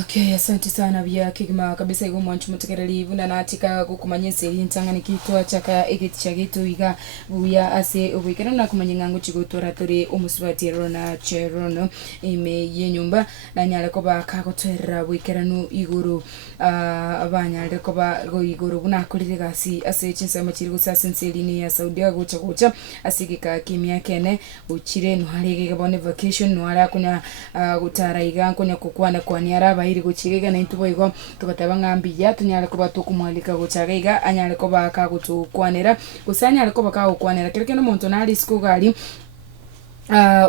Okay, asante sana bya kigima kabisa igo mwanchu mutekereri buna natika gukumanya seri ntangani kitwa chaka egiti chagitu iga buya ase ubikana na kumanya ngangu chigotora tore omusubati Lonah Cherono ime yenyumba na nyale ko bakagotera bwikeranu iguru abanyale ko ba go iguru buna kurire gasi ase chinsema chiri gusasa nseri ni ya Saudia gocha asigika kimya kene uchire no harige gabone vacation no ara kunya gutara iga kunya kukwana kwaniara bairi guchigega na intubo igo tugataba ngambiya tunyale ko batukumwalika guchagega anyale ko bakagutukwanira gusanyale ko bakagukwanira kireke no muntu nali siku gali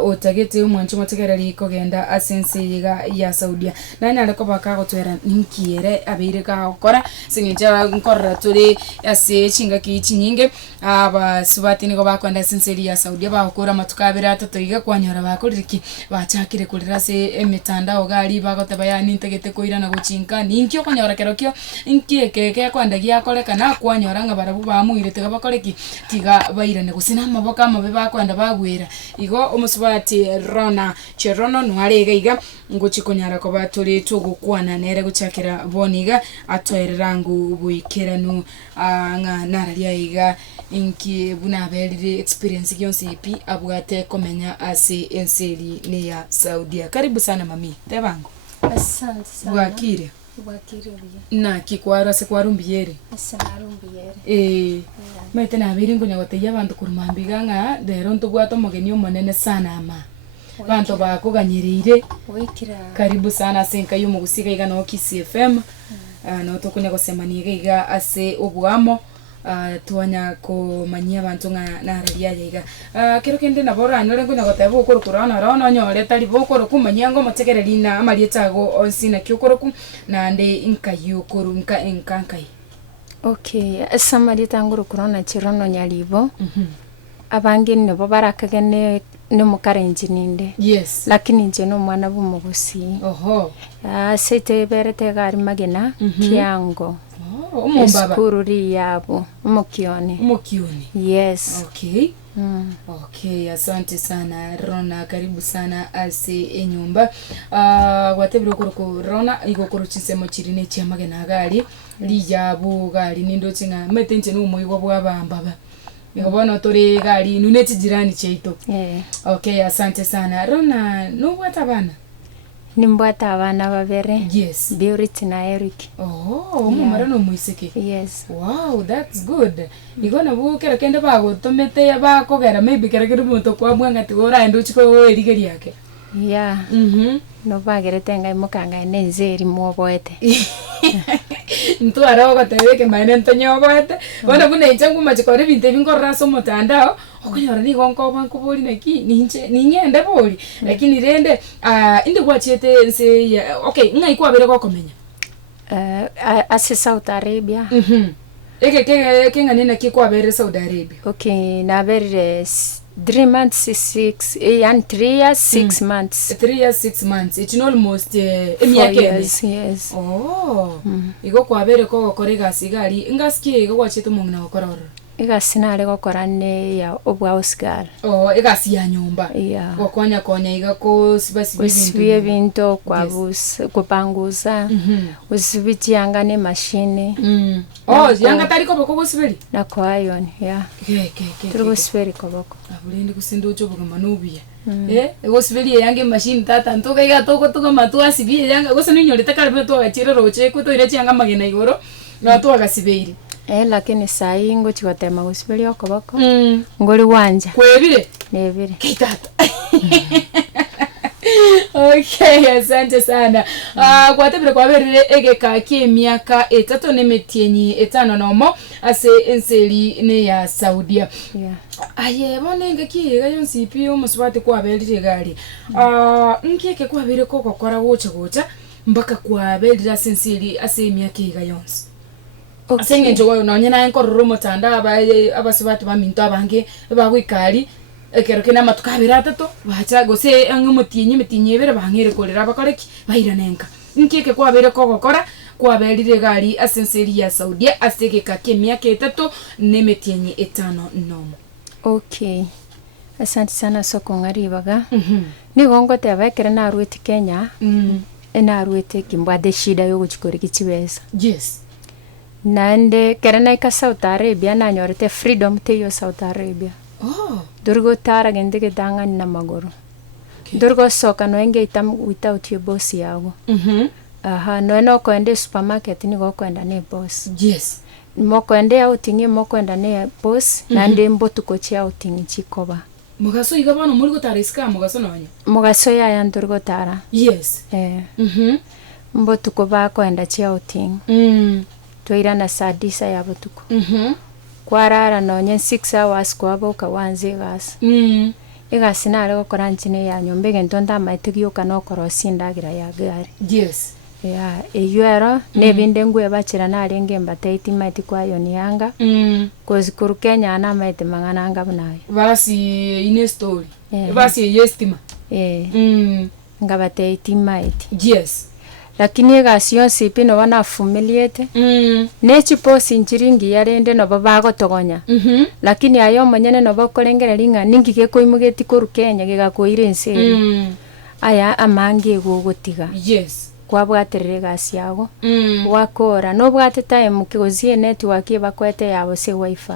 otagete umwanchu mutekereri kogenda asense yiga ya Saudia nani aleko bakagotwera ninkiere abire ka gukora singinja nkorra turi ase chinga kichinyinge aba subati nigo bakwenda asense ya Saudia bakora matukabira atatu iga kwanyora bakoriki bachakire kurira se emitanda ogali bagotaba ya nintegete koira na guchinka ninkyo kwanyora kerokyo inkieke kwanda giakoreka na kwanyora nga barabu bamuire tega bakoreki tiga bairane gusina maboka mabe bakwenda bagwira igo omusubati Lonah Cherono nwarega iga nguchikonyara ko baturi tugukwana nere guchakira boniga atoerangu buikeranu nga naralia iga inki bunaberire experience yonse ipi abwate komenya ase enseri ne ya Saudia. Karibu sana mami tebango. Asante sana. Wakire biya na kikwara se kwarumbiere asarumbiere mete na biringo nyagote y'abantu kurumambiga nga dero ntubwato mugeni omonene sana ama bantu bakuganyirire wikira. Karibu sana senka yumu gusiga iga no KCFM no tokunya gosemaniga iga ase obwamo tuanya ko manyia bantu nga nararia yiga kero kende na bora nyore ngo nyagotebo kurukurana rano nyore tari bokoro kumanya ngo mutekereri na amalietago onsina kyokoroku na nde inkayu kurunka enkankai. Okay, Asema litanguru kurona Cherono nyalibo abange nebo barakagene no mukarenji ninde. Yes, lakini nje no mwana bumugusi. Oho. Sete berete gari magena kiango. Umumbaba eskururi yabo umukioni. Yes. Okay. Okay, asante sana Lonah, karibu sana ase enyumba. Watebiro kuruko Lonah igokoro chisemo chirine chiamagena gari lijabu gari nindo chinga metenche no moyo bwabamba. Ngabona tore gari nuneti jirani cheito. Okay, asante sana Lonah. No watabana nimbwata abana babere. Yes. Beauty na Eric. Oh, mumara no muiseke. Yes. Wow, that's good. Igona bukera kende bago tomete bakogera maybe kera kero muntu kwa mwanga tigora endo chiko erigeri yake. Yeah. No bagerete ngai mukanga nenzeri mwoboete. Ntu arago tebeke mane ntonyogoete. Bona bune ichangu machikore binte bingoraso mutandao. Okonyora ni gonko banko boli naki ninyende boli. Lakini rende inde gwachete nse okay ngai kwabere gokomenya. Ase Saudi Arabia. Eke ngane kikwabere Saudi Arabia. Okay, na berire 3 months 6 and 3 years 6 months. 3 years 6 months. It's almost 4 years. Yes. Oh. Igo kwabere ko korega sigari ngasikie igo gwachete mungna gokorora. Igasinare gokorane ya obwa Oscar. Oh, igasi ya nyumba. Yeah. Gokonya iga ko sibasibi bintu kwabusa kupanguza. Usibiti yanga ne machine. Oh, yanga tariko boko gosibiri. Na kwa iron, yeah. Turgo sibiri koboko. Abulende kusindu cyo bugama nubiye. Gosibiri yange machine tata ntoka iga toko matu asibiri yanga gosanu nyoreta kalbe to agachira roche ko to ire cyanga magena igoro. Na to agasibiri. Lakini sai ngo chigotema gusibiri okoboko. Ngori wanja. Kwebire? Nebire. Kitata. Okay, asante sana. Kwatebire kwaberire egeka miaka 3 nemetienyi 5 nomo ase enseri ne ya Saudia. Yeah. Aye bonenge kiga yonsi pio musubati kwaberire gari. Nkeke kwabere ko kokora gocha mbaka kwaberire senseri ase miaka iga yonsi. Okay. Asenge njogo nonyena enkororo mutanda abasubati baminto abange bagwikari ekero kena matukabira atatu bacha gose angumutinyi bere bangire kolera bakoreki bairanenka nkeke kwabere ko gokora kwaberire gari asenseri ya Saudia aseke kake miaka 3 nemetienyi 5 nomo. Okay, asante sana soko ngaribaga. Ni gongo te abekere na ruiti Kenya. enarwete kimbwate shida yo guchikora kichibesa. Yes. Nande kerana ika South Arabia na nyorete freedom teyo South Arabia. Oh. Durgo tara gende gedanga na magoro. Okay. Durgo soka no enge itam without your boss yago. Aha, no kwende supermarket ni go kwenda ne boss. Yes. Moko ende outing moko enda ne boss nande mbotu ko chi outing chikoba. Mugaso igabano muri gutara iska mugaso nonye. Mugaso ya yandurgo tara. Yes. Mbotu ko ba kwenda chi outing. Tuira na sadisa ya botuko. Kwarara nonye 6 hours kwa boka wanze gas. Igasi nare gukora nchine ya nyombe gento ndamaite gyoka no korosindagira ya gari. Yes. Ya eyuero nebinde ngwe bachira narenge mbataiti maiti kwa yonianga. Kozi kuru Kenya na maite mangananga bunayo. Basi ine story. Basi yestima. Ngabataiti maiti. Yes. Lakini gasio sipino wana familiete. Nechi posi nchiringi yarende no babago togonya. Lakini ayo manyene no bakolengera linga ningi gekoimugeti kuru Kenya gegakoire nseri. Aya amange gogotiga. Yes. Kwa bwaterere gasiago. Wakora no bwate time kigozie network bakwete yabo se wifi.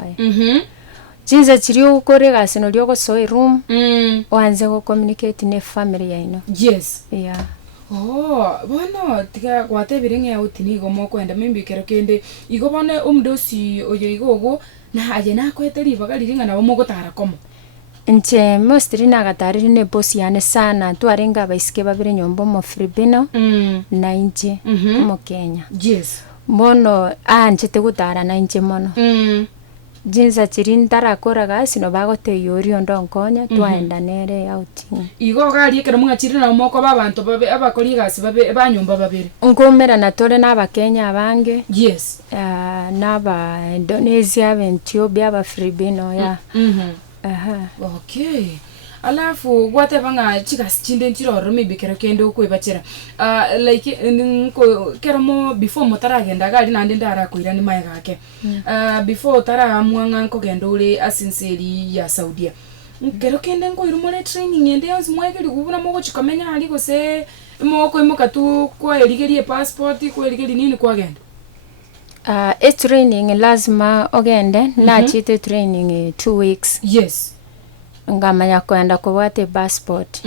Jinza chiriyo ukore gasi no lyogo so room. Wanze go communicate ne family yaino. Yes. Yeah. Oh, bueno, tiga kwate biringe utini go moko enda mimbi kero kende igo bone umdosi oyo igogo na aje na kwete ribaga liringa na bomo gotara komo. Nche mostri na gatari ne bosi yane sana twarenga baisike babire nyombo mo Filipino na inche mo Kenya. Yes. Mono nche te gutara na inche mono. Jinza chirindara koraga sino bagote yori ondonkonya twaenda nere outing. Igo gali kero munga chirina na moko babantu babe abakori gasi babe banyomba babire. Ngomera na tore na Abakenya abange. Yes. Na ba Indonesia Ethiopia ba Filipino ya. Aha. Okay. Alafu gwate banga chigas chinde chiroro maybe kero kende ukwebachira. Like nko kero mo before motara genda gali nande ndara kuira ni mai gake. Before tara mwanga nko gendo ule asinseri ya Saudia. Kero kende nko irumole training ende yonzi mwegeri kubuna mogo chikamenya aliko se moko imoka tu kwa eligerie passport kwa eligeri nini kwa genda. Training lazima ogende na chite training 2 weeks. Yes. Ngamanya kwenda kubwate passport.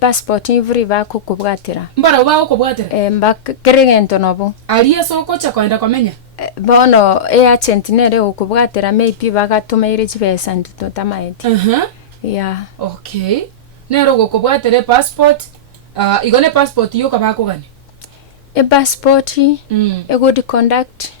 Passport ivuri bako kubwatira. Mbara ubao kubwatira. Mbakirigento nobo. Aliye soko cha kwenda komenya. Bono agent nere ukubwatira maybe bagatumaire chibesa nduto tamaeti. Yeah. Okay. Nero go kubwatira passport. Igone passport yo kabako gani? Passport, a good conduct,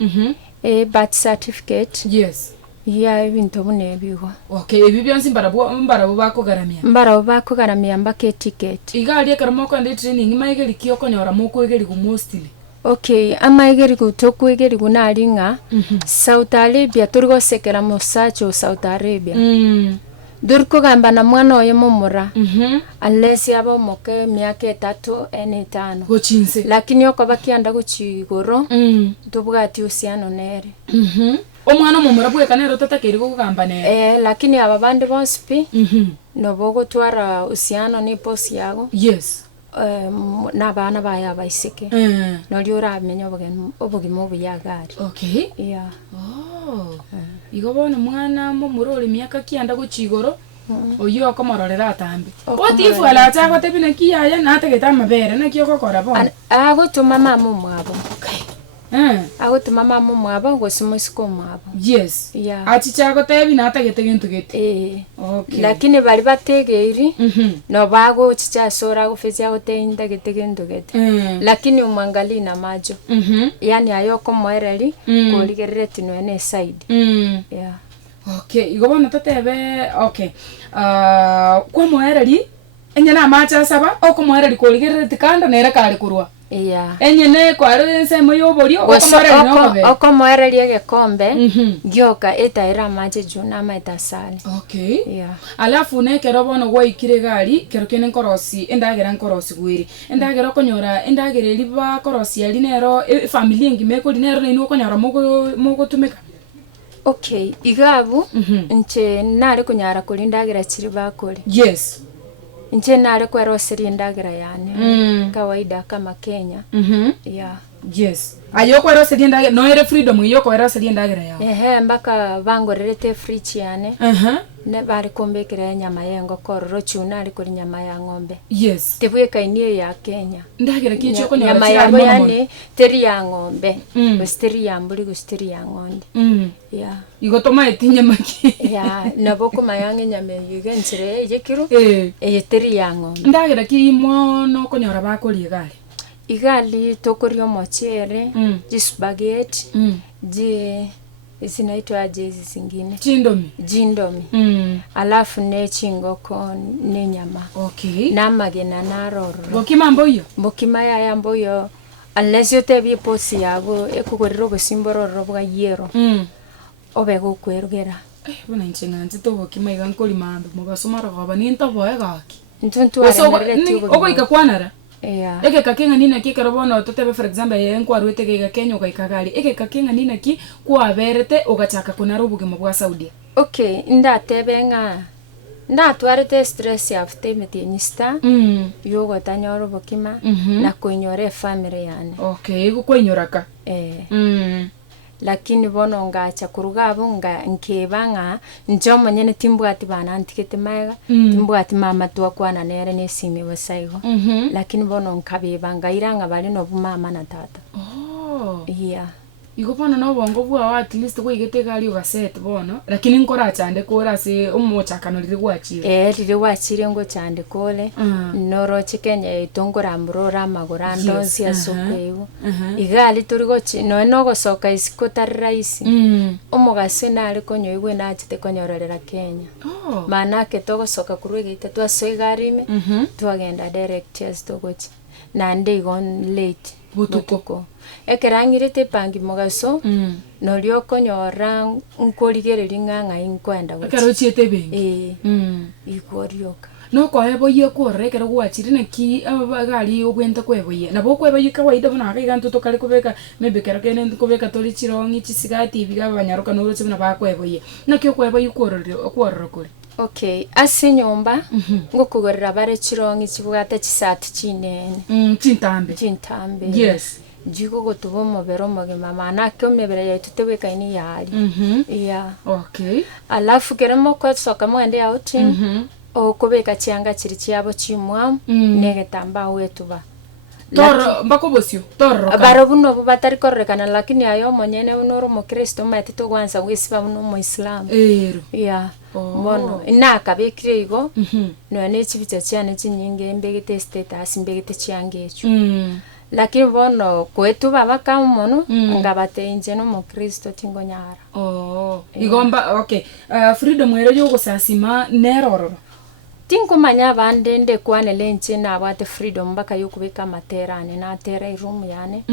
a birth certificate. Yes. Yeah, ibintu bune bigo. Okay, ibi byonsi mbara bako garamia. Mbara bako garamia mbake ticket. Igali akaramo kwende training maigeri kiyoko nyora moko egeri ku mostly. Okay, amaigeri ku tokwegeri kunalinga. South Arabia turgo sekera musacho South Arabia. Durko gamba na mwana oyo mumura. Unless yabo moke miaka 3 ene 5. Gochinse. Lakini yoko bakianda guchigoro. Tubwati usiano nere. Omwana mumura bwe kanero tatakeri go gamba nere. Lakini aba bandi bonspi. No bogo twara usiano ni posi yago. Yes. N'abana baya baisike. No lyora menya obugimo buyagari. Okay. Yeah. Oh. Igo bona mwana mumura oli miaka kianda guchigoro. Oyo akomororera atambi. Otifu ala chako tebina kiyaya na ategeta mabere na kiyoko kora bona. Agotuma mama mwabo. Okay. Agotuma mama mwabo gosimusiko mwabo. Yes. Yeah. Achichako tebi na ategete gintu gete. Okay. Lakini bali bategeiri no bago chicha sora gufezia goteinda gete gintu gete. Lakini umwangali na majo. Yani ayoko mwereri koligerere tinwene side. Yeah. Okay, igo bona tatebe okay. Kwa mwereri enyana macha saba oko mwereri koligerere tikanda nera kali kurwa. Yeah. Enyene kwaro nsemo yoborio oko mwereri egekombe gyoka etaira mache juna maitasali. Okay. Yeah. Alafu ne kero bono gwaikire gari kero kene nkorosi endagera nkorosi gwiri endagera konyora endagera liba korosi ali nero family ngimeko linero ne konyora mogo tumeka. Okay, igabu nche nare kunyara kulindagira chiri bakori. Yes. Nje nare kwero sirindagira yani. Kawaida kama Kenya. Yeah. Yes. Ayo kwero sirindagira no ere freedom iyo kwero sirindagira ya. Mbaka bangorerete free chiane. Ne bari kombekera nyama yengo kororo chuna ari kuri nyama ya ng'ombe. Yes. Tebwe kaini ya Kenya. Ndagira kicho ko nyama ya yani teri ya ng'ombe. Gusteri ya mburi gusteri ya ng'onde. Yeah. Igotoma etinye maki. Yeah, naboko mayange nyama yigensire yekiro. Teri ya ng'ombe. Ndagira ki mono konyora bakori igali. Igali tokorio mochere, spaghetti, zinaitwa jezi zingine. Jindomi. Alafu ne chingoko ne nyama. Okay. Na magena na roro. Bokima mboyo. Bokima ya mboyo. Unless yote bi posi yabo ekugorero bosimboro bwa yero. Obego kwerugera. Bana nchenganzi to bokima igankoli mambe mugasomara gaba ninto boegaki. Ntuntu arengere tubo. Ogo ikakwanara. Yeah. Eke kakenga nina ki karabona totebe for example yenkwa rwete ke Kenya ukaikagali. Eke kakenga nina ki kwa berete ugachaka kuna rubuge mu bwa Saudia. Okay, ndatebenga. Ndatwarete stress after metinista. Yogo tanyoro bokima na kuinyore family yani. Okay, gukwenyoraka. Lakini bono ngacha kurugabo nga nkebanga njomo nyene timbwati bana antikete maiga timbwati mama twakwana nere nesimi wasaigo lakini bono nkabebanga iranga bali no mama na tata. Yeah. Igopana no bongo bwa at least ko igete gali ugaset bono lakini nkora chande kora se umuchakano liri gwachire. Liri gwachire ngo chande kole noro chikenya itongora mbrora magora ndozi asokwewo. Igali turigo no gosoka isikota raisi. Omugase nari konyo igwe nachite konyororera Kenya. Manake togosoka kurwegite twasoigarime twagenda direct yes togochi. Nande igon late. Butuko. Ekerangirete pangi mugaso no lyokonyora nkorigereri nganga inkwenda guchi. Akarochiete bengi. Ikoryoka. No ko eboye korekera gwachire neki abagali ogwenta kweboye. Nabo kweboye kawaida bana akigantu to kale kubeka maybe kera kene kubeka tori chirongi chisigati biga banyaruka no roche bana bakweboye. Nakyo kweboye kororo kore. Okay, asinyomba ngokugorera bare chirongi chibugate chisati chinene. Chintambe. Yes. Jiko gotubo mobero magema mana kyo mebere yetu tebeka ini yali. Yeah. Okay. Alafu keremo ko soka mwende outing. Okubeka chianga chiri chiabo chimwa negetamba wetuba. Toro bakobosio toro barobuno bubatari korrekana lakini ayo monyene unoro mo Kristo matito kwanza wisiba muno mo Islam. Yeah. Mono inaka bekirigo no ne chibicha cyane chinyinge mbegete status mbegete cyangecho. Lakini bono kwetu baba kamono ngabate inje no mo Kristo tingonyara. Igomba okay. Freedom ero yo gusasima neroro. Tinko manya bandende kwane lenche na abate freedom baka yokubeka materane na tera room yane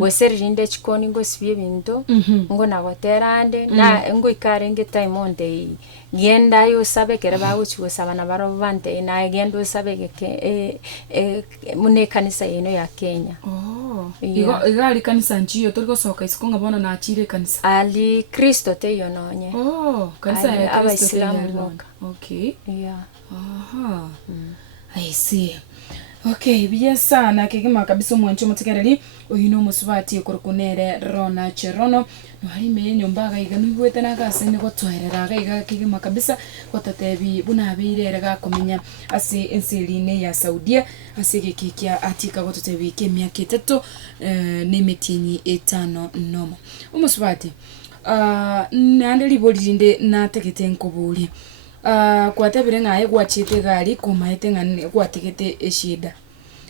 weserinde chikoni ngo sibye bintu ngo na waterande na ngo ikarenge time onde genda yo sabe kera bawo chiwo sabana baro bante na gendo sabe ke mune kanisa yeno ya Kenya. Igali kanisa nchiyo turiko soka isikonga bona na achire kanisa ali Kristo te yononye. Kanisa ya Kristo te yononye. Okay. Yeah. I see. Okay, biya sana kigima kabisa mwancho mutekereri oyino musubati kurukunere rona Cherono no harime nyombaga iganu igwete nagase ni gotwerera gaiga kigima kabisa gotatebi buna birere ga komenya ase enseline ya Saudia ase gikikia atika gotatebi kemia kiteto ne metini etano nomo umusubati nande libolinde na tekete nkobuli kwa tebire ngaye gwachite gali kumaite ngane gwategete eshida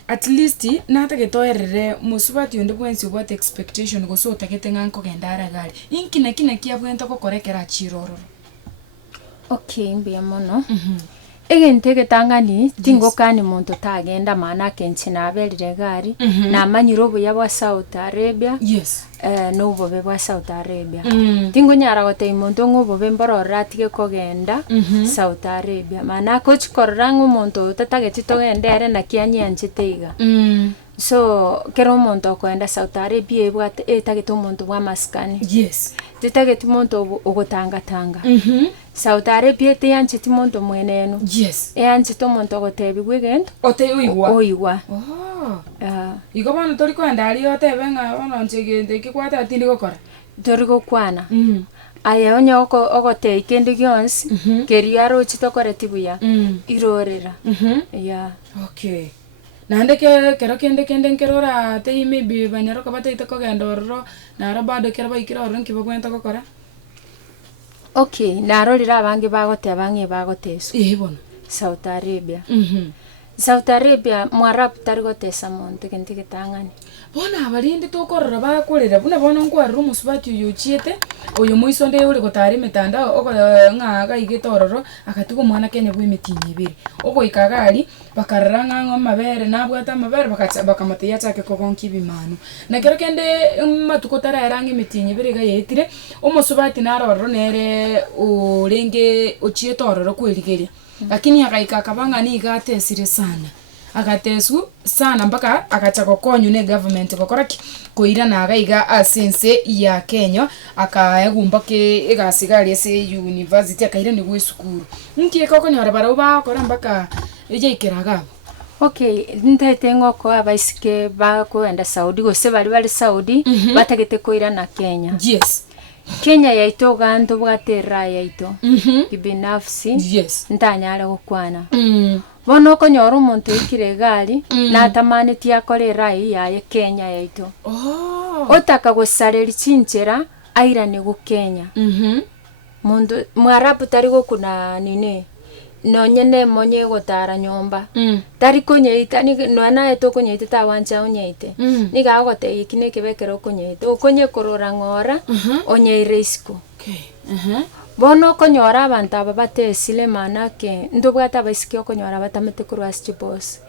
at least natagetoerere musubati onde bwensi what expectation go so takete nganko gendara gali inkina kina kia bwenta ko korekera chiroro. Okay mbia mono egentege tangani tingokani muntu tagenda mana kenchina abelire gari na manyirobo yabwa South Arabia. Yes. No bobe bwa South Arabia. Tingo nyara gote muntu ngobobe mborora tige kogenda South Arabia. Mana ko chikorangu muntu tatageti to gendere na kianyanchiteiga. So kero omonto okoenda Saudi Arabia ebwate etagete omonto bwa maskani. Yes. Tetagete omonto ogotangatanga. Saudi Arabia teyancheti omonto mweneno. Yes. Eyancheti omonto ogotebigwa egento. Oigwa. Oigwa. Igo bono tori kwenda ari otebe ng'a bono nchegende kikwata atindi gokora. Tori gokwana. Aya onye ogote ikende gionsi keria rochi tokoreti buya. Irorera. Okay. Nande kero kende nkerora te maybe banyaro kabate itako gendororo naro bado kero baikira ororo nkibo kwenta gokora. Okay, narorira abange bagoteba ng'e bagotesu. Bono. Saudi Arabia. Saudi Arabia mwarabu tari gotesa monte kenti getangani. Bona abalindi tokorora bakorera buna bono nkwarira omusubati oyo chiete oyo moiso nde uri gotari mitanda ogo ng'aga igetororo akatigo mwana Kenya bwi mitinyi ibiri ogo ikagari bakarara ng'ango mabere nabwata mabere bakamateya chake kogonki bimano na kero kende matuko tarara ngi mitinyi ibiri ga yetire omusubati narororo nere urenge ochietororo kwerigeria lakini akaika kabanga ni gatesire sana agatesu sana mpaka akachako konyu ne government gokora koira na agaiga asense ya Kenya akaegumba ke egasigari ese university akaira ni gwesukuru nkie koko nyora bara bakora mpaka ejeikeraga. Okay, ntete ngoko abaisike bakoenda Saudi gose bali Saudi batagete koira na Kenya. Yes. Kenya yaito ganto bwatera yaito. Kibinafsi. Yes. Ntanyale gukwana. Bono konyora omonto ikire gari natamani tiakore rai ya Kenya yaito. Otaka gusareri chinchera aira ni go Kenya. Mondo mwarabu tari gokuna nine nonyene monye gotara nyomba. Tari konyeita ni nwana eto konyeita tawanja onyeite. Niga gote ikine kebekero konyeita. Okonye korora ngora onye risiko. Okay. Bono konyora abantu aba batesile manake ndobwata basikyo konyora batamete kurwaschi boss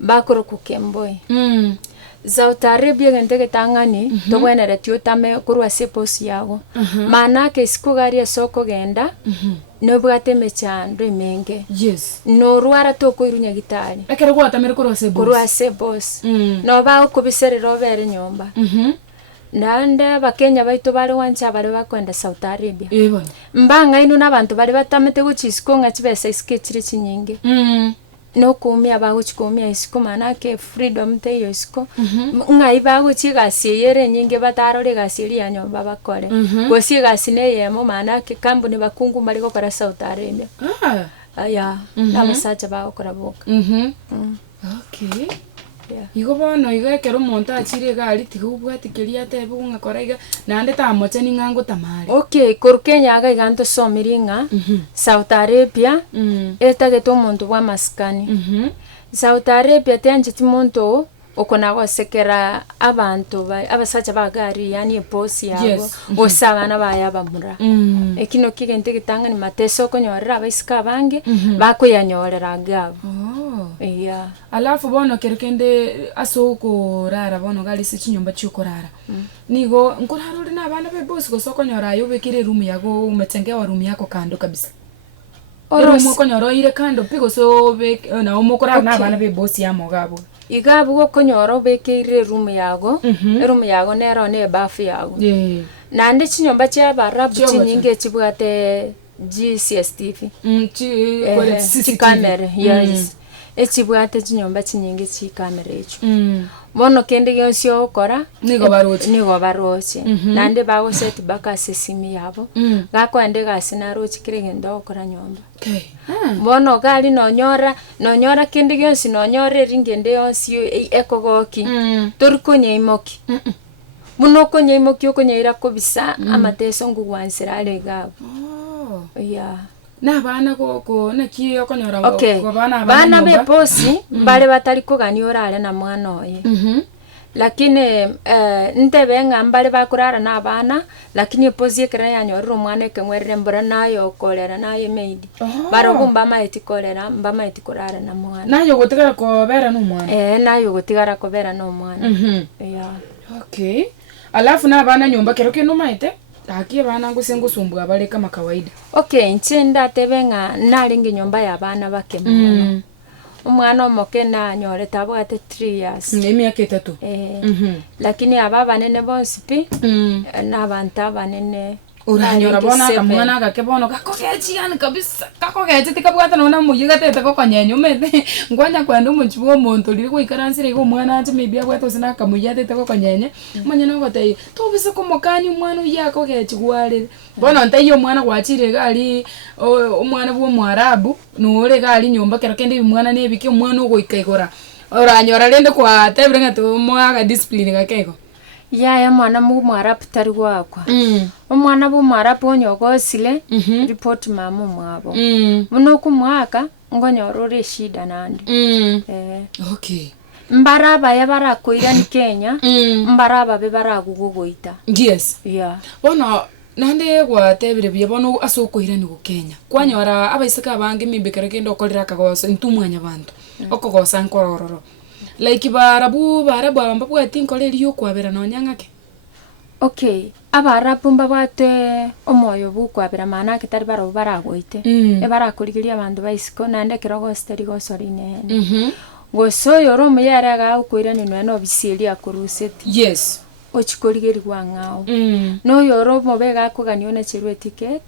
bakoro kukemboy Saudi Arabia gente getangani tobwenere tiotame kurwase boss yago manake iskugari soko genda nobwate mechando imenge. Yes. No ruara toko irunya gitari akere gwatamere kurwase boss no ba okubisere robere nyomba nande bakenya baito bari wancha bari bakwenda Saudi Arabia. Mbanga ino nabantu bari batamete guchisiko ngachibesa iskechire chinyinge. No kumia baguchikumia isiko manake freedom teyo isiko. Ngai baguchigasi yere nyinge batarore gasiri ya nyomba bakore. Gosi gasine yemo manake kambuni bakungu bari gokora Saudi Arabia. Aya nabasacha bagokora boka. Okay. Igo bono igekero omonto achire gari tigubwatikeria tebe ng'akoraiga nande tamoche ni ng'ango tamare. Okay, kor Kenya aga iganto somiringa Saudi Arabia etagete omonto bwa maskani. Saudi Arabia tenjeti monto okona gosekera abantu abasacha bagari yani boss yabo osabana bayaba mura. Ekino kigente gitangani mateso konyorera abaisika bange bakoyanyorera gabo. Alafu bono kerokende asoko rara bono gali se chinyomba chukorara. Nigo nkorara uri na abana be boss gosoko nyora yo bekire room yago umetenge wa room yako kando kabisa. Room ko nyoro ire kando pigo so be na umokora na abana be boss ya mogabo. Igabu go konyoro bekire room yago nero ne bafu yago. Nande chinyomba cha barabu chinyinge chibwate GCSTV. Chi camera. Yes. Echibwate chinyomba chinyinge chi camera echo. Bono kende gyonsyo okora nigo baroche. Nande bago set baka sesimi yabo. Gako ande gasina roche kiregendo okora nyomba. Okay. Bono gali nonyora kende gyonsi nonyore ringende yonsi ekogoki. Torukonye imoki. Buno konye imoki okonyeira kobisa amateso ngugwansira ale gabo. Na bana ko na kiyo konyora ko bana be bosi bale batari kugani orale na mwana oye. Lakini ntebe ngambale bakurara na bana lakini pozi ekera yanyorira omwana ekengwerere mbora nayo kolera nayo meidi barobumba maiti kolera mba maiti kurara na mwana nayo gotigara ko bera no mwana nayo gotigara ko bera no mwana. Okay. Alafu na bana nyumba kero ke no maite taki bana ngusengo sumbwa bale kama kawaida. Okay, nchenda tebenga nalingi nyumba ya bana bake mwana. umwana omokena nyore tabwate 3 years Emiaka 3. lakini aba banene bonsi pi n'abantu abanene Uranyora bona kamwana gakebono gakogechian kabisa gakogechi tikabwata nona muyiga tete kokonyenyo mete ngwanya kwenda umuchibugo muntu liri kuikaransire go mwana anje maybe abwata usina kamuya tete kokonyenye manyana gotei tobise komokani umwana yakogechi gware bona ntayo mwana gwachire gali umwana bwo mwarabu nure gali nyomba kero kende umwana nebike umwana ugoikaigora uranyora rende kwa tebrenga to mwaga discipline gakego ya mwana mwarabu tari gwakwa umwana bw'umwarabu onyogosile report mama mwabo muno kumwaka ngonyorore shida nandi okay mbaraba yabarakoira ni Kenya mbaraba be baragugogoita yes bona nande gwa tebire bye bono asokoira ni go Kenya kwanyora abaisika bange mibekere kendo kolira kagoso ntumwanya bantu okogosa nkorororo like barabu bamba bwatinkoreri yo kwabera no nyangake okay abarabu mbabate omoyo bukwabera mana kitari baro baragoite barakurigiria abantu baisiko nande kirogo steri go sorine gosoyo romo yara ga ukwira ni no bisiri akuruseti yes ochikorigeri gwangao no yoro mobega kuganio na chirwe ticket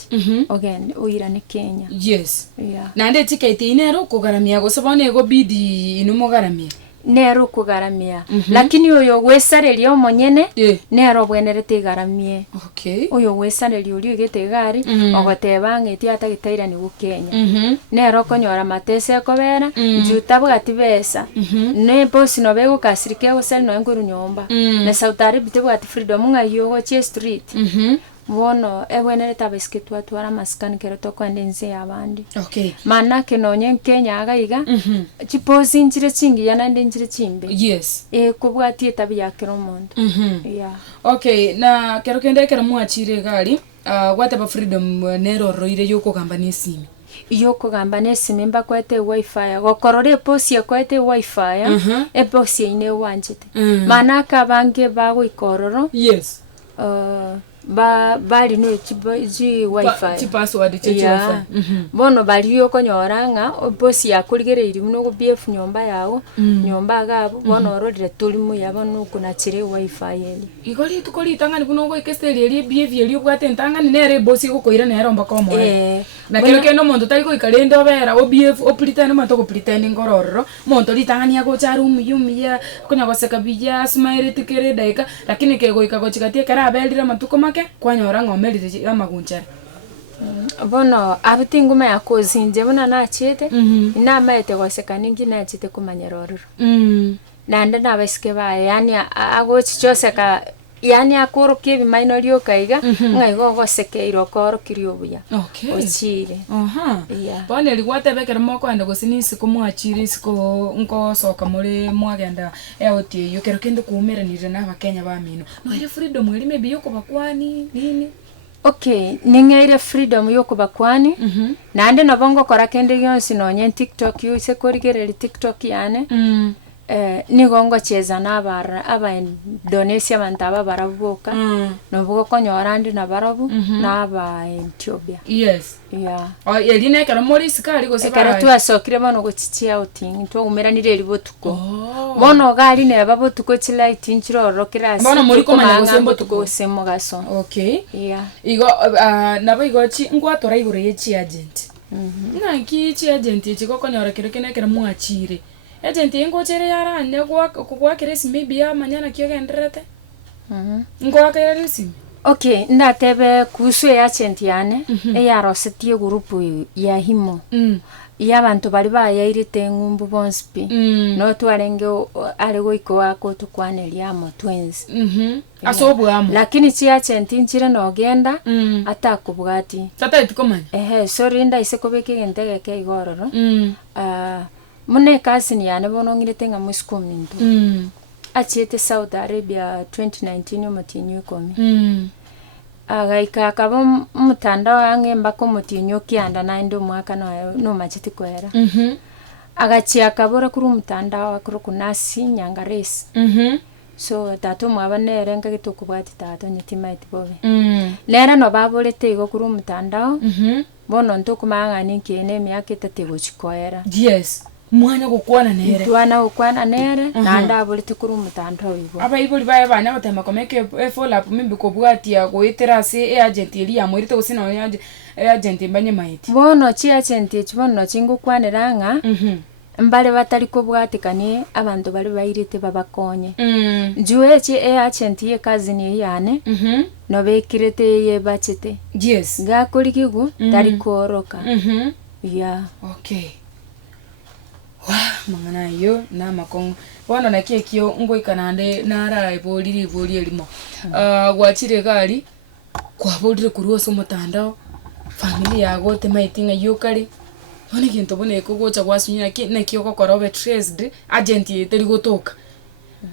again uira ni Kenya yes nande ticket inero kugaramia gosabone go bidi inumogaramia nero kugaramia lakini uyo gwesareria omonyene nero bwenerete garamie okay uyo gwesareria uri gete gari ogoteba ngeti atagitaira ni Kenya nero konyora matese kobera juta bwati besa ne boss no bego kasirike gosel no nguru nyomba na sautari bite bwati freedom ngayo go che street bono ebwenere tabeske twatwara maskani kero tokwandenze yabandi okay mana kenonye Kenya agaiga chipozi njire chingi yana ndinjire chimbe yes kubwati tabia kero mondo okay na kero kende kero mwachire gali gwateba freedom nero roire yoko gamba nesimi yoko gamba nesimi mba kwete wifi gokorore posi kwete wifi posi ine wanjete mana kabange bago ikororo yes bali no ji wifi ti password ti wifi bono bali yo konyoranga bosi yakurigereiri muno go BF nyomba yawo nyomba gabo bono rodire tulimu yabano kuna chire wifi yeli igori tukori tangani kuno go ikesteri eri BF yeli bwate ntangani nere bosi go koira nere romba ko mo na kero keno mondo tari go ikalendo bera o BF o pretend mato go pretend ngororo mondo litangani yago charu muyumi ya konya go seka biya smile tikere daika lakini kego ikago chikatie kara abelira matuko kwanyora ngomerire amagunchara bono abitingume yakozinje bona nachete inama ete gosekaningi nachete kumanyerororo nande nabesike bae yani agochi choseka yani akoroke bimainorio kaiga ngaigo gosekeiro korokirio buya okay ochire bone ligwate bekera moko ande gosinisi kumwachiri siko nko soka muri mwagenda eoti yokero kende kuumeranire n'abakenya bamino no ile freedom ili maybe yoko bakwani nini okay ningeire freedom yoko bakwani nande nabongo kora kende yonsi nonye TikTok yose korigereri TikTok yane nigongo cheza nabara aba Indonesia bantaba barabuka nobugo konyorandi nabarabu naba Ethiopia yes yeline kara muri sikali go sekara kara twasokire bono gochichia outing twogumeranire ribotuko bono gali ne babotuko chilight inchiroro kirasi bono muri komanya gosembotuko semo gaso okay igo nabo igochi ngwatora igure yechi agent naki chi agent ichiko konyora kire kera mwachire agent yengo chere yara ne kwa kiresi maybe ya manyana kyogenderete ngwa kiresi okay ndatebe kusu ya agent yane eyarosetie gurupu ya himo y'abantu bali bayairite ngumbu bonspi no twarenge ari goiko wako tukwaneria mo twins asobwamo lakini chi agent inchire no genda atakubwati tata itikomanya sorry ndaise kobeke gentege ke igororo mune kasini yane bono ngirete nga musikominto achiete Saudi Arabia 2019 mutinyo komi agaika akaba mutandao yange mbako mutinyo kianda na ndo mwaka no machiti kwera agachia kabora kuri mutandao akuru kunasi nyangaresi so tato mwabanere ngagitokubwati tato nyitimaiti bobe lera no babolete igo kuri mutandao bono ntokumanga ninkene myaka 3 gochikoera yes Mwanya gukwana nere. Twana gukwana nere na ndabulite kuri mutandao ibo. Aba ibuli baye banya gutema komeke follow up mimbi kubwatia goitera se agent iri amurite gusina agent mbanye maiti. Bono chi agent echibono chingukwaniranga. Mbale batari kubwatikanie abantu bali bairite babakonye. Juwe chi agent ye kazi ni yane. No bekirete ye bachete. Yes. Gakurikigu tari koroka. Yeah. Okay. Mangana yo na makong bono na kekio ngoikanande nara iboli elimo gwachire gari kwa bodire kuruoso mutandao familia yago te maitinga yokari bone kinto bone kugocha gwasunyira nekio kokora be traced agent yeteri gotoka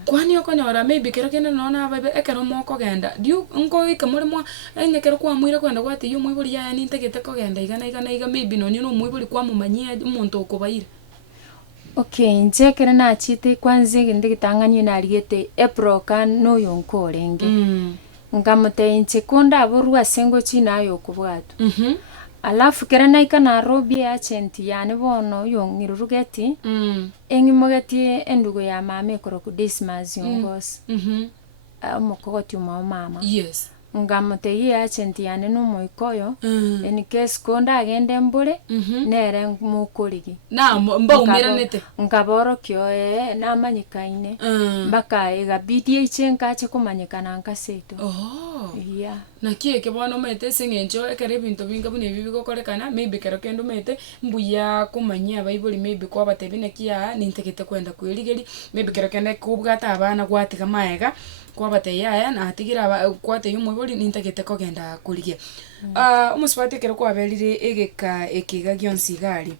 kwani okonyora maybe kero kene nona babe ekero moko genda diu ngoi kamurimo enyekero kwa mwire kwenda gwati yo mwiburi ya ni ntegete kogenda igana maybe no nyino mwiburi kwa mumanyie umuntu okubaire. Okay, nchekere na chite kwanze ngende gitanganywe na rigete eproka no yonkorenge. Ngamute inchekunda aborwa sengo china yo kubwatu. Alafu kera naika na robi agent yani bono yongirurugeti. Engimogeti endugo ya mame koro ku Dismas yongos. Omokogoti mama. Yes. Ngamute ye agent yani no moikoyo en case konda agende mbure nere mukurigi na mba umiranete ngaboro kyo na manyikaine baka ega bidie chenka che kumanyikana nkaseto. Yeah. Na kieke bono mete singenjo ekere bintu binga bune bibi gokorekana maybe kero kendo mete mbuya kumanyia baibuli maybe kwa batebine kia nintekete kwenda kwirigeri maybe kero kende kubwata abana gwatika maega kwa bateyaya na atigira kwate yumwe nintegete kogenda kurigia umusipate kero kwa belire egeka ekiga gyonsigari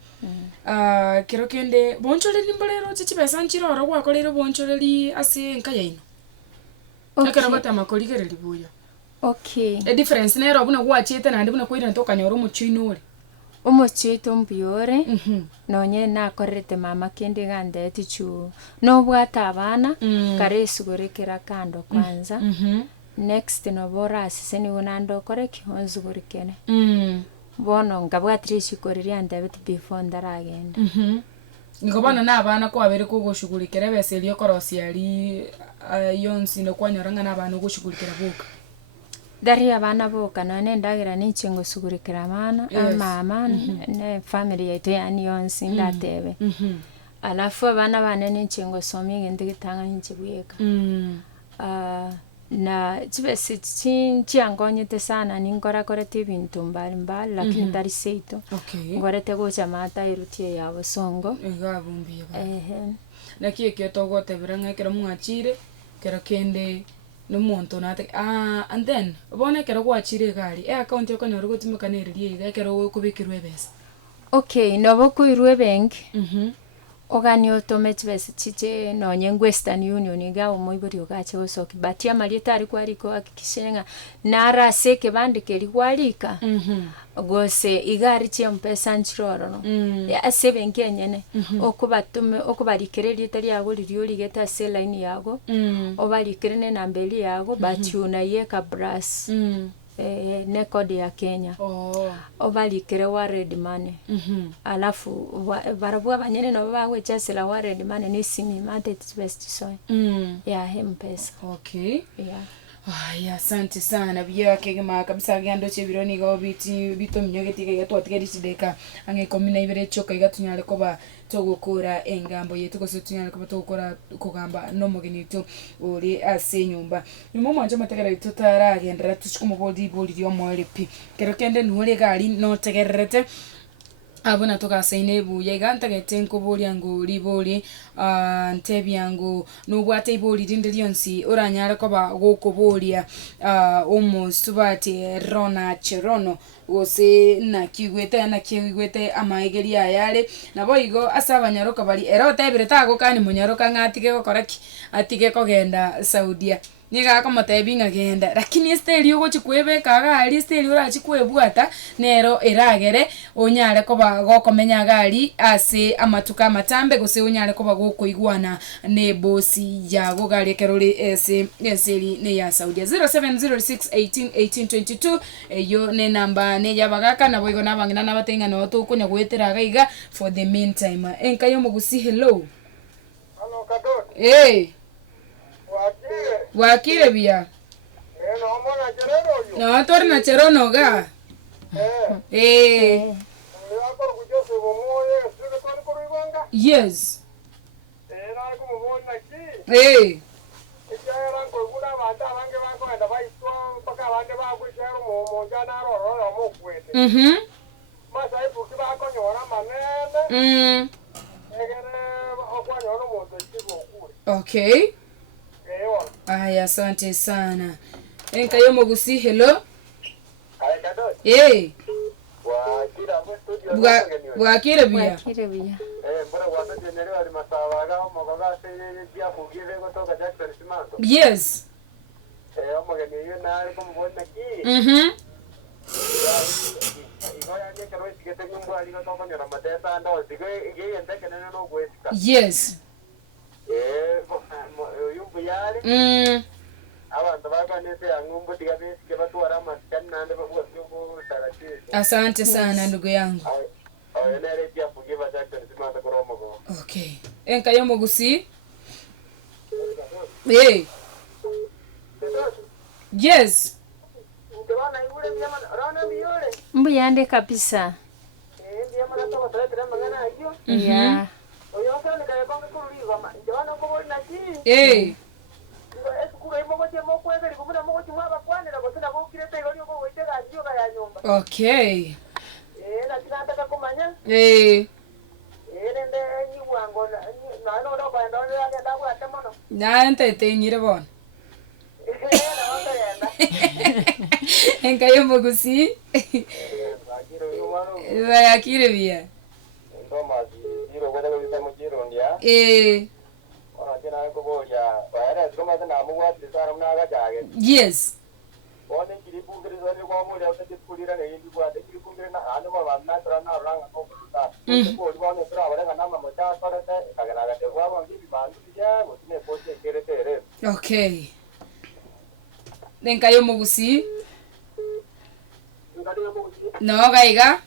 kero kende bonchoreri mbolero chichibesa nchiroro gwakorero bonchoreri ase nkayaino akara bata makorigereri buya. Okay. A difference nero buna gwachete na ndibuna kwira ntokanyoro muchino ri umuchito mbiore nonye nakorete mama kende gande tichu no bwata abana karesu gorekera kando kwanza next no bora asiseni unando koreki onzu gorekene bono ngabwatire shikoriria ndabet before ndaragenda ngobana na abana ko abere ko goshugulikera beselio korosiari yonsi no kwanyoranga na abana goshugulikera boka dari abana boka none ndagira nichengo sugurikira mana mama ne family yetu yani yonsi ndatebe alafu abana bane nichengo somi ngende gitanga nchibweka na chibese chiangonyete sana ningora korete bintu mbali lakini ndari seito ngorete gocha mata irutie yabo songo egabumbiye na kieke togote biranga kera mwachire kera kende no monto nate and then bone kero gwachire gari account yako nyo rugotimukanirie iga kero kubikirwe besa. Okay, no bokuirwe bank oganyo tomechbese chiche no nyengo Western Union iga omoibori ogache osoki batia marieta ari kwariko akikishenga nara seke bandike ligwalika gose igari che mpesa nchiroro no ya 7 kenyene okubatume okubarikireri tari yago lirio ligeta se line yago obarikirene nambeli yago bachuna yeka brass ne code ya Kenya obalikire wa red money alafu barabwa banyene no bawe chasela wa red money ni simi mate best so ya mpesa. Okay. Yeah. Aya asante sana bya kegema kabisa gando chebironi go bito mnyogeti ga twatgeri sideka ange komina ibere choka igatunyale koba togukura engambo yetu ko tunyale koba togukora kugamba no mugenito uri ase nyumba nyuma manje mategera tutara agendera tuchikumo bodi lyo molepi kero kende nure gari no tegererete abona toka saine buya iganta getenko boli yangu liboli ntebi yangu nubwate iboli dindelionsi oranyara koba gokobolia omusubati rona cherono gose na kigwete amaegeria yale nabo igo asaba nyaroka bali erote bireta go kani munyaroka ngatige gokoraki atige kogenda Saudia niga kama tebi ngagenda lakini steli ugo chikwebe kaga ali steli ura chikwebwata nero eragere onyare koba gokomenya gari ase amatuka matambe gose onyare koba gokoigwana ne bosi ya gogari kerori ese eseli ne ya Saudia 0706181822 eyo ne namba ne yabagaka na boigo nabangina nabatenga no tukunya gwetera gaiga for the meantime enkayo mugusi hello Kadot. Wakire bia. No mona Cherono yo. No tor na Cherono ga. Yes. Okay. Aya, asante sana. Enkayo mugusi hello. Wakire bia. Yes. Yes. Asante sana ndugu yangu. Okay. Enkayo mugusi. Yes. Mbuyande kabisa. Yeah. Okay. Na ente nyire bon. Enkayo mugusi. Wakire bia. Yes. Okay. Enkayo mugusi. No gaiga.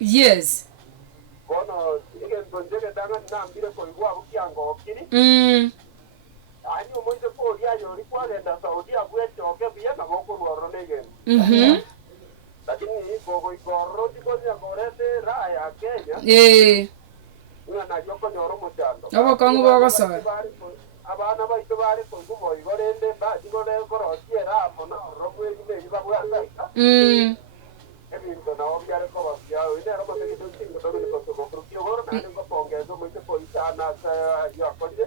Yes. Abo kongo bogo sawa. Abana baito bari kongo igorende ba digore korosiera mona robwe ine ibabwa. Ebinto na obyare ko basya ine robo tegito singo to ko ko goro na ngo pongezo mwite poisa na yo akonde.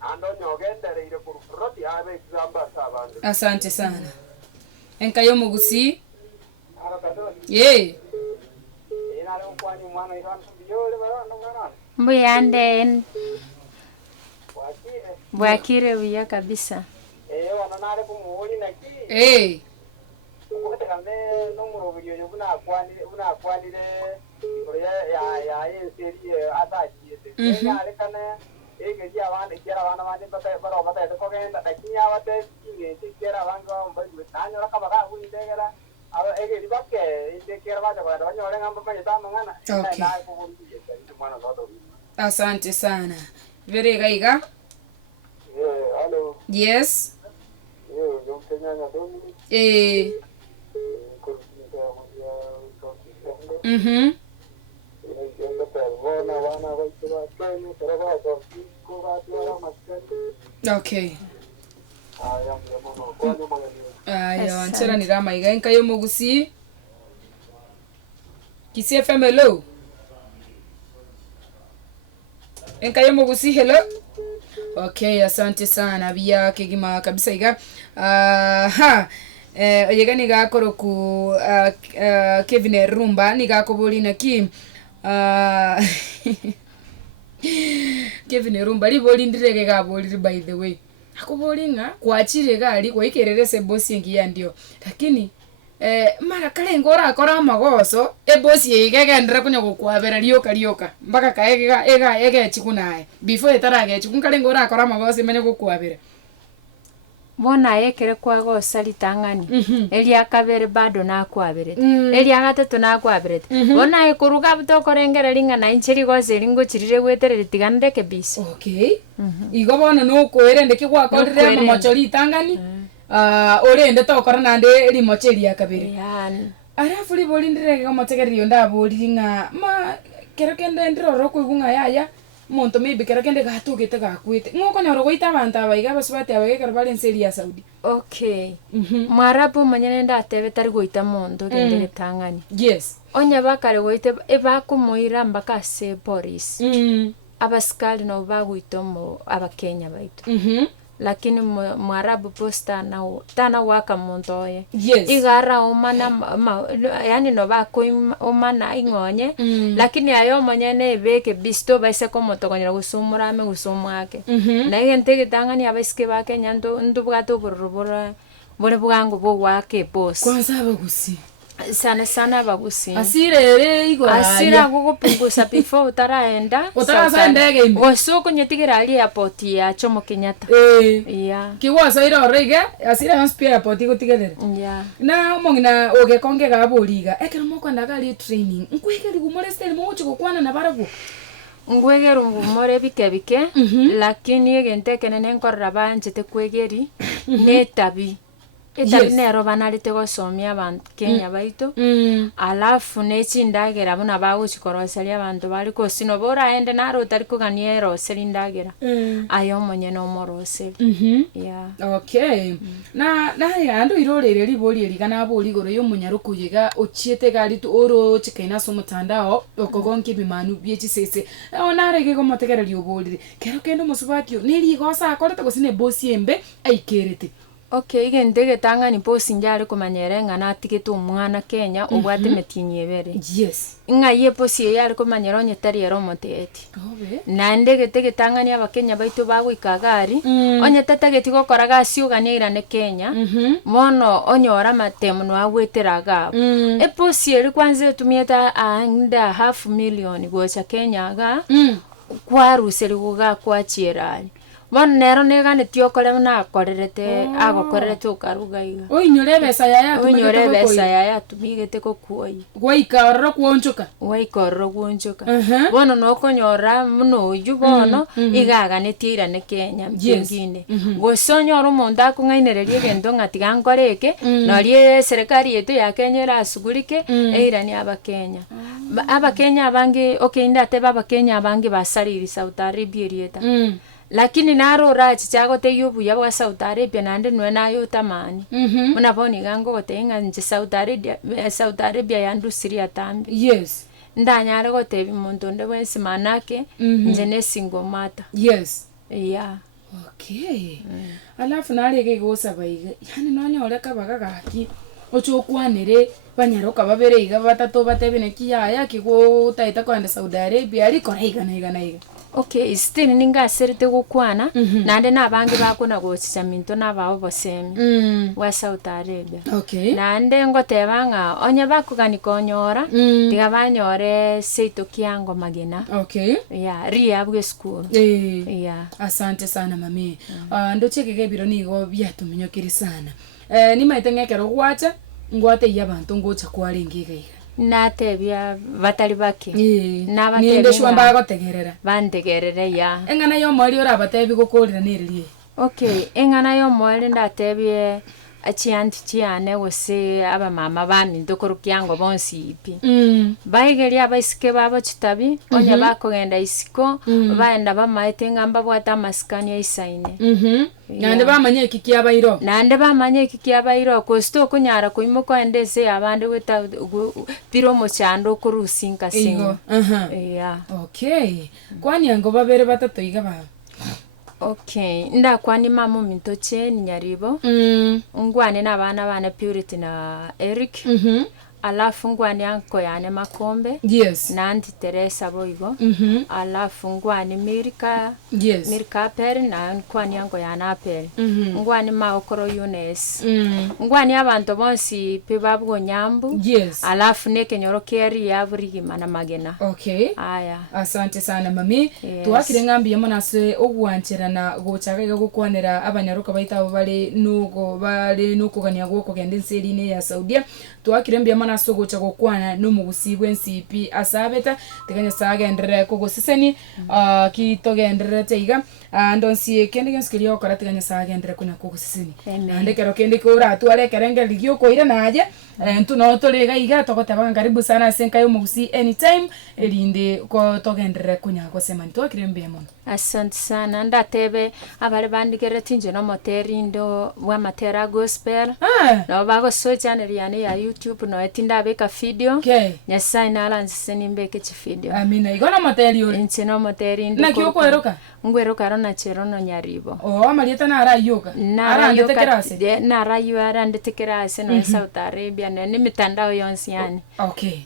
Ando nyogendere ile kuroti abe examba sabande. Asante sana. Enkayo mugusi. Mbuyande. Wakire bia kabisa. Wananare kumuoni na ki. Kama nomoro video yobuna kwani ya seri ataji. Ngale kana egeji abana kera abana bande baro bata ko genda dakinya wate kera bango mbaye tanyo kama ndegera aba egeji bakke kera bata bado nyore ngamba manye tamangana. Okay. Asante sana. Vere gaiga. Hello. Yes. Yo kenyanya doni. Okay. Aya, anchera ni rama iga enkayo mugusi. Kisi FM hello. Enkayo mugusi hello. Okay, asante sana bia kigima kabisa iga. oyega ni gakoro ku Kevin Rumba ni gakoboli na ki Kevin Rumba liboli ndirege gaboli by the way akobolinga kwachire gali kwaikerere se bosi ngiya ndio lakini mara kale ngora akora amagoso bosi igegendera kunya gukwabera rioka mpaka kaega ega chikunae before itarage chikunkale ngora akora amagoso menye gukwabera bona yekere kwago salitangani elia kabere bado na kwabirete elia gatatu na kwabirete bona ekuruga butokorengera linga na inchiri gose lingo chirire gweterere tigande ke bisi okay igo bona no kwere ndeke gwakorire mochori tangani orende tokora nande limocheri akabere yani arafu liboli ndirege gomotegerio ndabori nga ma kero kende ndiroro kuigunga yaya monto maybe kero kende gatugite gakwite ngoko nyoro goita abantu abaiga basubate abaiga bali nseri ya Saudi okay mwarabu manyene ndatebe tari goita mondo gendere tangani yes onya bakare goite ebakumuira mbaka se police abaskali no bagwitomo abakenya baitu lakini mwarabu posta na tana waka montoye yes igara omana yani no bako omana ingonye lakini ayo manyene beke bisto baise como tokonyera gusumurame gusumwake na gente gitangani abaske bakenya ndo bwato borobora bore bwango bo wake post kwanza abagusi sana bagusi asire igora asira gugupungusa before utaraenda ndege imbe gosoko nyetigira ali airport ya Jomo Kenyatta yeah kiwasa ira orege asira spare airport gutigerera yeah na mongina ogekonge gaboliga ekero moko ndagali training nkwegeri gumore style mo chiko kwana na barabu ngwegera ngumore bike lakini egente kenene nkorra banjete kwegeri netabi nero banarite gosomia abantu Kenya baitu alafu necindagera buna baguchikoroseria abantu bari kosino bora ende naro tari kuganiero serindagera ayo monye no morose yeah okay na ando irorere liboli ligana boli goro yo munyaruko yiga ochiete gari tu oro chikaina so mutandao okogonke bimanu biechisese onarege go motegera lioboli kero kendo musubatio nili gosa akorete gosine bosi embe aikerete okay igende tangani posi njare kumanyerenga natigete umwana Kenya ubwate metinye bere yes inga ye posi yari kumanyero nyetari ero moteti na ndege tangani abakenya baitu bagwikagari onye tetageti gokoraga siuganira ne Kenya mono onyora matemu no agweteraga posi eri kwanze tumieta anda 500,000 gocha Kenya ga kwaruseri guga kwa chirani Mon nero nega netiokole na korerete agokorerete ukarugaiga. Oinyore besa yaya Oinyore besa yaya tumigete kokuoi. Gwaikarro kuonchoka. Gwaikarro kuonchoka. Bono no konyora muno yubono igaga netira ne Kenya mjingine. Gosonyoro monda kungainererie gendo ngatigankoreke norie serikali yetu ya Kenya ra sugurike eirani abakenya. Abakenya abange okeinda te babakenya abange basariri Saudi Arabia rieta. Lakini naro rachi chago te yubu ya wa Saudi Arabia nande nwe nayo tamani muna boni gango gotenga nje Saudi Arabia yandu siria tambi yes ndanyare gote bimuntu nde wensi manake nje ne single mata yes yeah okay alafu narege gosa baiga yani nonyore kabaga gaki ochokwanire banyaroka babere iga batatu batebine kiyaya kigo taita kwanda Saudi Arabia ariko naiga okay still ninga serite gukwana nande nabange bakona gochicha minto nababo bosemi wa Saudi Arabia okay nande ngotebanga onye bakugani konyora tiga banyore seito kiango magena okay yeah ria bwe school yeah asante sana mami ndochekege biro nigo byatuminyokiri sana ni maitengekero gwacha ngwate yabantu ngocha kwaringigaiga natebya batali bake nabatebya ninde shwamba gotegerera bantegerere ya engana yo mwali ora batebi gokorira niriye okay engana yo mwali ndatebye achianti chiane wose aba mama bami ndokorukiango bonsi ipi baigeria baisike babo chitabi onya bakogenda isiko baenda bamaite ngamba bwata maskani isaine nande bamanye kikia bairo nande bamanye kikia bairo kosto kunyara kuimuko endese abande weta piro mochando kurusinka singo yeah okay kwani ngo babere batatu iga ba Okay, ndakwani mama minto cheni nyaribo. Ngwane na bana Purity na Eric. Alafu ngwani anko yane Makombe. Yes. Na Auntie Teresa boigo. Alafu ngwani Mirka. Yes. Mirka Aperi na ngwani anko yana Aperi. Ngwani Maokoro Yunes. Ngwani abantu bonsi pe babwo Nyambu. Yes. Alafu neke nyoro keri ya burigima na Magena. Okay. Aya. Asante sana mami. Yes. Tuwakire ngambi yamanase ogwancherana gochagaga gukwanira abanyaruka baita bale nuko gania goko gende nserine ya Saudia. Tuwakire mbia manase gocha gukwana no mugusibwe NCP asabeta teganya sagendere kugosiseni kitogendere teiga ndonsi kende genskiriyo kora teganya sagendere kunya kugosiseni ndekero kende kura twale kerenge ligyo koira naje ntuno tolega iga tokotaba karibu sana senka yo mugusi anytime elinde ko togendere kunya gosema ntwakire mbia mono. Asante sana ndatebe abale bandikere tinje no moterindo wa matera gospel no bago so channel yani ya YouTube no etinda beka video okay nyasaye nalanze nimbeke chi video amina igona material inche no moterindo na kioko eroka ngweroka rona Cherono nyaribo amalieta na arayoka arandete kerase na arayo arandete kerase no South Arabia no ni mitandao yonsi yani okay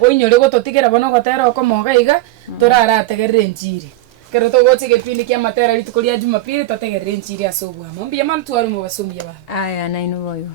oinyore gototigera bono gotera ko mogaiga torara tegerere njiri kero to goche kipindi kia matera litukulia Jumapili totegerere njiri asobwa mombi yamantu ari mu basumbi yaba aya na ino boyo